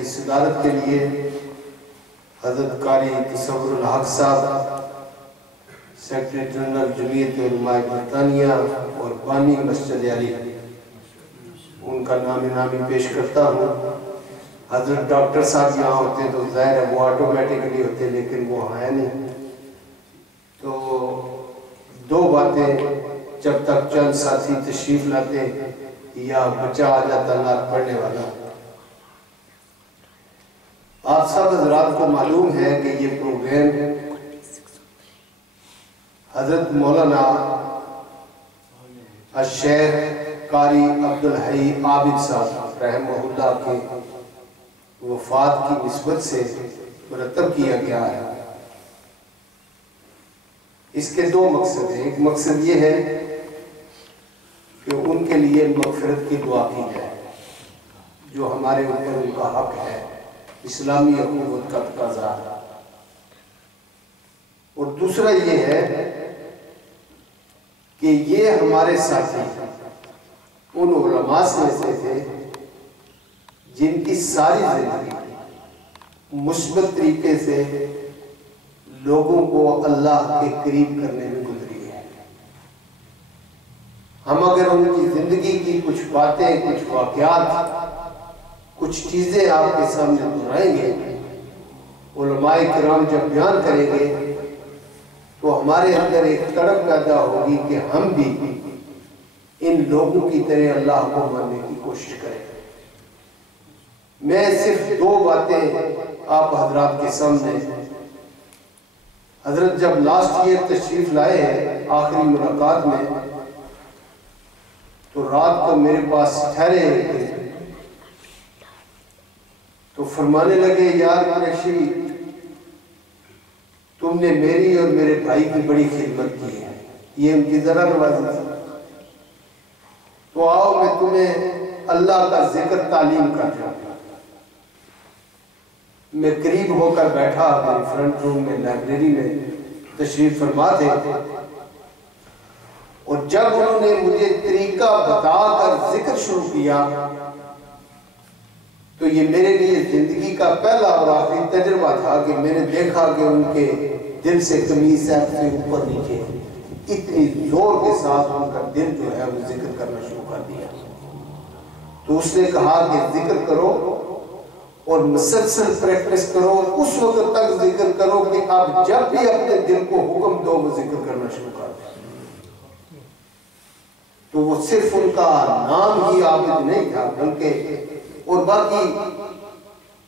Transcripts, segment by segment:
کی صدارت کے لیے حضرت قاری تصور الحق صاحب سیکرٹری جنرل جمعیت علماء برطانیہ اور بانی مسجد علی ان کا نامی پیش کرتا ہوں۔ حضرت ڈاکٹر صاحب یہاں ہوتے تو ظاہر ہے وہ آٹومیٹکلی ہوتے، لیکن وہ ہیں نہیں، تو دو باتیں جب تک چند ساتھی تشریف لاتے یا بچہ آ جاتا نعت پڑھنے والا۔ آپ سب حضرات کو معلوم ہے کہ یہ پروگرام حضرت مولانا الشیخ قاری عبدالحی عابد صاحب رحمہ اللہ کے وفات کی نسبت سے مرتب کیا گیا ہے۔ اس کے دو مقصد ہیں۔ ایک مقصد یہ ہے کہ ان کے لیے مغفرت کی دعا کی جائے، جو ہمارے اوپر ان کا حق ہے، اسلامی حکومت کا تقاضا ہے۔ اور دوسرا یہ ہے کہ یہ ہمارے ساتھی ان علماء سے تھے جن کی ساری زندگی مثبت طریقے سے لوگوں کو اللہ کے قریب کرنے میں گزری ہے۔ ہم اگر ان کی زندگی کی کچھ باتیں، کچھ واقعات، کچھ چیزیں آپ کے سامنے دہرائیں گے، علماء کرام جب بیان کریں گے تو ہمارے اندر ایک تڑپ پیدا ہوگی کہ ہم بھی ان لوگوں کی طرح اللہ کو ماننے کی کوشش کریں۔ میں صرف دو باتیں آپ حضرات کے سامنے، حضرت جب لاسٹ ایئر تشریف لائے ہیں آخری ملاقات میں، تو رات کو میرے پاس ٹھہرے ہوئے تھے، تو فرمانے لگے یار قریشی تم نے میری اور میرے بھائی کی بڑی خدمت کی ہے، یہ ان کی ذرا نوازی تھی، تو آؤ میں تمہیں اللہ کا ذکر تعلیم کرتا ہوں۔ میں قریب ہو کر بیٹھا میری فرنٹ روم میں لائبریری میں تشریف فرما تھے، اور جب انہوں نے مجھے طریقہ بتا کر ذکر شروع کیا تو یہ میرے لیے زندگی کا پہلا اور آخری تجربہ تھا کہ میں نے دیکھا کہ ان کے دل سے قمیص سے اوپر نیچے اتنی زور کے ساتھ ان کا دل جو ہے وہ ذکر کرنا شروع کر دیا۔ تو اس نے کہا کہ ذکر کرو اور مسلسل پریکٹس کرو، اس وقت تک ذکر کرو کہ آپ جب بھی اپنے دل کو حکم دو وہ ذکر کرنا شروع کر دیں۔ تو وہ صرف ان کا نام ہی عابد نہیں تھا، بلکہ اور باقی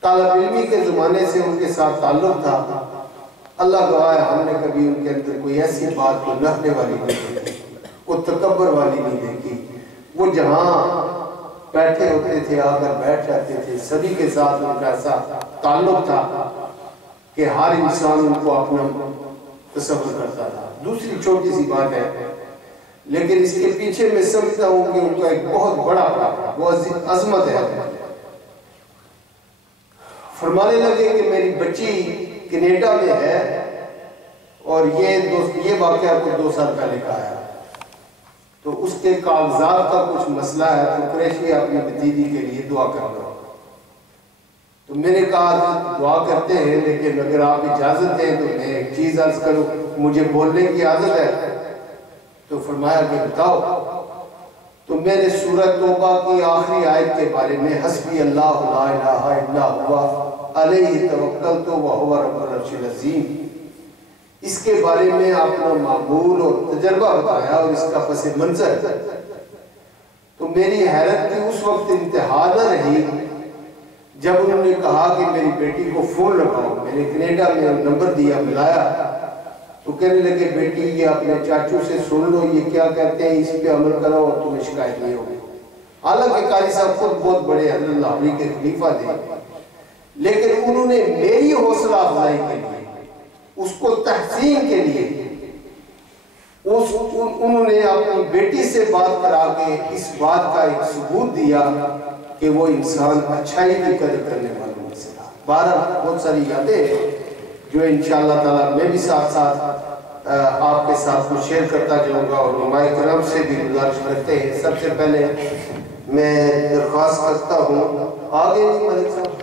طالب علمی کے زمانے سے ان کے ساتھ تعلق تھا۔ اللہ گواہ ہے ہم نے کبھی ان کے اندر کوئی ایسی بات کو نفنے والی نہیں دیکھی، کوئی تکبر والی نہیں دیکھی۔ وہ جہاں بیٹھے ہوتے تھے آ کر بیٹھ جاتے تھے، سبھی کے ساتھ ان کا ایسا تعلق تھا کہ ہر انسان ان کو اپنا تصور کرتا تھا۔ دوسری چھوٹی سی بات ہے، لیکن اس کے پیچھے میں سمجھتا ہوں کہ ان کا ایک بہت بڑا وہ عظمت ہے۔ فرمانے لگے کہ میری بچی کینیڈا میں ہے اور یہ واقعہ کو 2 سال پہلے کا ہے، تو اس کے کاغذات کا کچھ مسئلہ ہے، تو قریشی اپنی بھتیجی کے لیے دعا کرنا۔ تو میں نے کہا دعا کرتے ہیں، لیکن اگر آپ اجازت دیں تو میں ایک چیز عرض کروں، مجھے بولنے کی عادت ہے۔ تو فرمایا کہ بتاؤ۔ تو میں نے سورہ توبہ کی آخری آیت کے بارے میں حسبی اللہ لا الہ الا ہوا علیہ توکلت وہو رب العرش العظیم، اس کے بارے میں اپنا معمول اور تجربہ بتایا اور اس کا پس منظر۔ تو میری حیرت کی اس وقت انتہا نہ رہی جب انہوں نے کہا کہ میری بیٹی کو فون لگاؤ۔ میں نے کینیڈا میں نمبر دیا، ملایا، تو کہنے لگے بیٹی یہ اپنے چاچو سے سن لو، یہ کیا کہتے ہیں، اس پہ عمل کرو اور تمہیں شکایت نہیں ہوگی۔ حالانکہ قاری صاحب خود بہت بڑے حضرت لاہوری کے خلیفہ تھے، لیکن انہوں نے میری حوصلہ افزائی کے لیے، اس کو تحسین کے لیے انہوں نے اپنی بیٹی سے بات کرا کے اس بات کا ایک ثبوت دیا کہ وہ انسان اچھائی کی قدر کرنے والوں میں سے تھا۔ 12 بہت ساری یادیں ہیں جو انشاءاللہ تعالیٰ میں بھی ساتھ ساتھ آپ کے ساتھ کو شیئر کرتا جاؤں گا، اور علماء کرام سے بھی گزارش کرتے ہیں۔ سب سے پہلے میں درخواست کرتا ہوں، آگے ملک صاحب